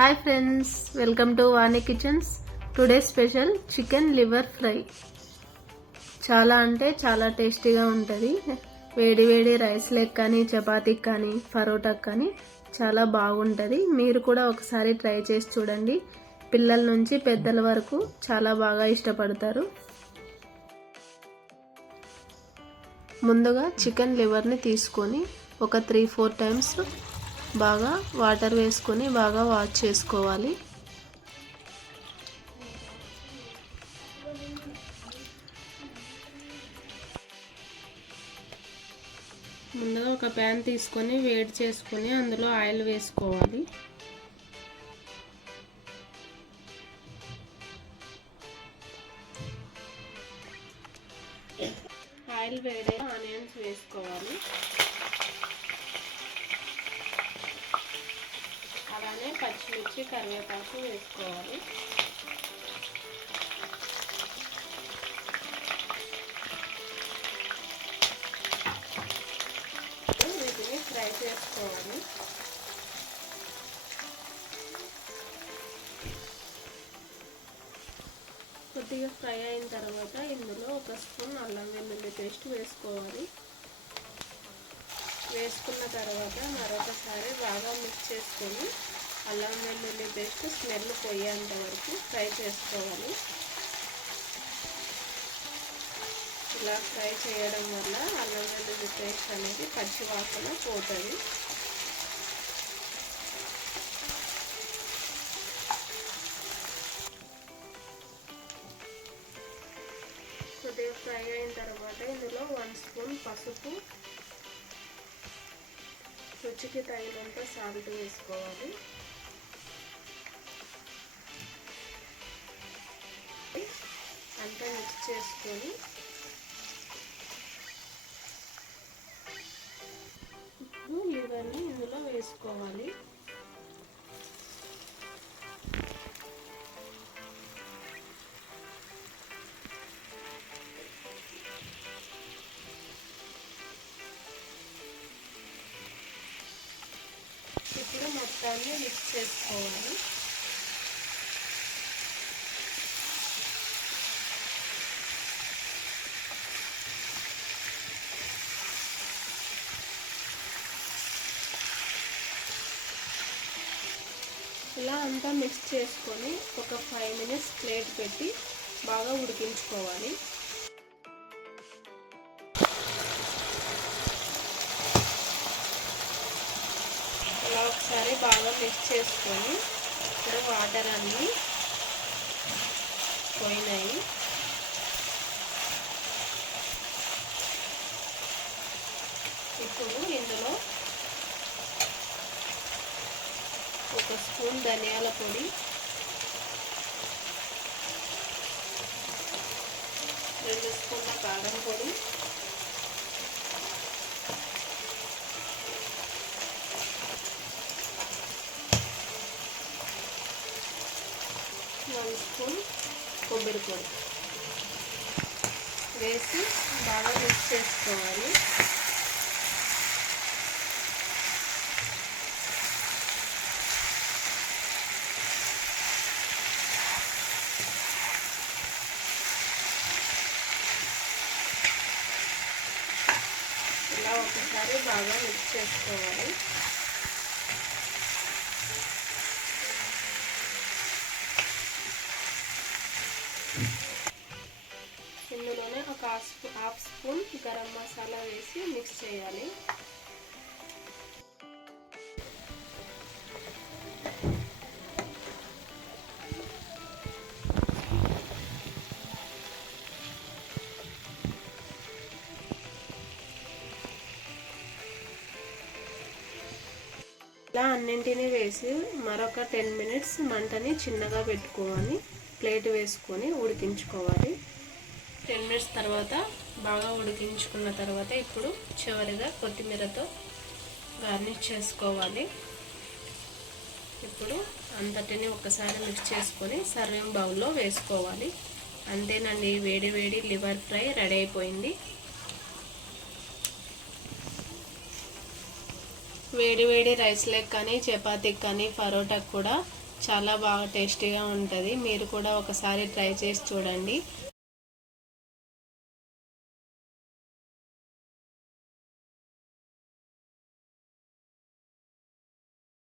Hi friends, welcome to Vani kitchens. Today special chicken liver fry. చాలా అంటే చాలా టేస్టీగా ఉంటుంది. వేడి వేడి రైస్ లెక్ కానీ, చపాతీకి కానీ, పరోటాకి కానీ చాలా బాగుంటుంది. మీరు కూడా ఒకసారి ట్రై చేసి చూడండి. పిల్లల నుంచి పెద్దల వరకు చాలా బాగా ఇష్టపడతారు. ముందుగా చికెన్ లివర్ని తీసుకొని ఒక 3-4 టైమ్స్ బాగా వాటర్ వేసుకొని బాగా వాష్ చేసుకోవాలి. ముందుగా ఒక ప్యాన్ తీసుకొని వేడి చేసుకొని అందులో ఆయిల్ వేసుకోవాలి. ఆయిల్ వేడే ఆనియన్స్ వేసుకోవాలి. అలానే పచ్చిమిర్చి, కరివేపాకు వేసుకోవాలి. వీటిని ఫ్రై చేసుకోవాలి. కొద్దిగా ఫ్రై అయిన తర్వాత ఇందులో ఒక స్పూన్ అల్లం వెల్లుల్లి పేస్ట్ వేసుకోవాలి. వేసుకున్న తర్వాత మరొకసారి బాగా మిక్స్ చేసుకొని అల్లం వెల్లుల్లి పేస్ట్ స్మెల్ పోయేంత వరకు ఫ్రై చేసుకోవాలి. ఇలా ఫ్రై చేయడం వల్ల అల్లం వెల్లుల్లి పేస్ట్ అనేది పచ్చి వాసన పోతుంది. కొద్దిగా ఫ్రై అయిన తర్వాత ఇందులో 1 స్పూన్ పసుపు, రుచికి తగినంత సాల్ట్ వేసుకోవాలి. అంతా మిక్స్ చేసుకొని ఇప్పుడు లివర్ని ఇందులో వేసుకోవాలి. ఇప్పుడు మొత్తాన్ని మిక్స్ చేసుకోవాలి. ఇలా అంతా మిక్స్ చేసుకొని ఒక 5 మినిట్స్ ప్లేట్ పెట్టి బాగా ఉడికించుకోవాలి. ఇలా ఒకసారి బాగా మిక్స్ చేసుకొని ఇప్పుడు వాటర్ అన్నీ పోయినాయి. ఇప్పుడు ఇందులో ఒక స్పూన్ ధనియాల పొడి, 2 స్పూన్ల కారం పొడి, 1 స్పూన్ కొబ్బరి పొడి వేసి బాగా మిక్స్ చేసుకోవాలి. ఇలా ఒకసారి బాగా మిక్స్ చేసుకోవాలి. ఇందులోనే ఒక హాఫ్ స్పూన్ గరం మసాలా వేసి మిక్స్ చేయాలి. ఇలా అన్నింటినీ వేసి మరొక 10 మినిట్స్ మంటని చిన్నగా పెట్టుకోవాలి. ప్లేట్ వేసుకొని ఉడికించుకోవాలి. 10 మినిట్స్ తర్వాత బాగా ఉడికించుకున్న తర్వాత ఇప్పుడు చివరిగా కొత్తిమీరతో గార్నిష్ చేసుకోవాలి. ఇప్పుడు అంతటిని ఒకసారి మిక్స్ చేసుకొని సర్వింగ్ బౌల్లో వేసుకోవాలి. అంతేనండి, వేడి వేడి లివర్ ఫ్రై రెడీ అయిపోయింది. వేడి వేడి రైస్ లెక్ కానీ, చపాతీకి కానీ, పరోటాకి కూడా చాలా బాగా టేస్టీగా ఉంటుంది. మీరు కూడా ఒకసారి ట్రై చేసి చూడండి.